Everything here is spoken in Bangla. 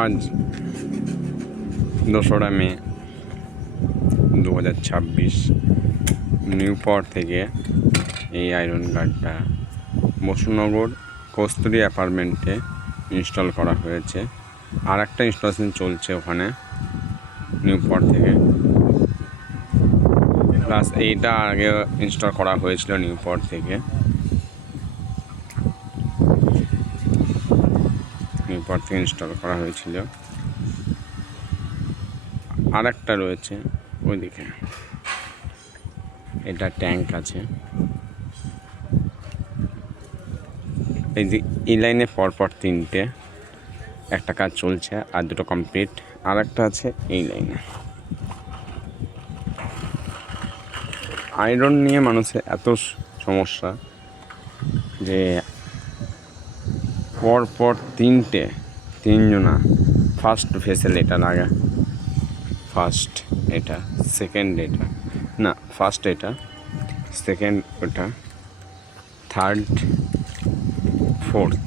আজ 2রা মে 2026 নিউপোর্ট থেকে এই আয়রন গার্ডটা বসুনগর কস্তুরী অ্যাপার্টমেন্টে ইনস্টল করা হয়েছে। আর একটা ইনস্টলেশন চলছে ওখানে নিউপোর্ট থেকে, প্লাস এইটা আগে ইনস্টল করা হয়েছিল নিউপোর্ট থেকে। ইনস্টল করা হয়েছিল। আর একটা রয়েছে ওইদিকে, এটা ট্যাঙ্ক আছে। এই লাইনে পরপর 3টে, একটা কাজ চলছে আর 2টো কমপ্লিট, আর একটা আছে এই লাইনে। আয়রন নিয়ে মানুষের এত সমস্যা যে পরপর 3জনা ফার্স্ট ভেসেল এটা লাগা, ফার্স্ট এটা, সেকেন্ড এটা, না ফার্স্ট এটা, সেকেন্ড ওটা, থার্ড, ফোর্থ।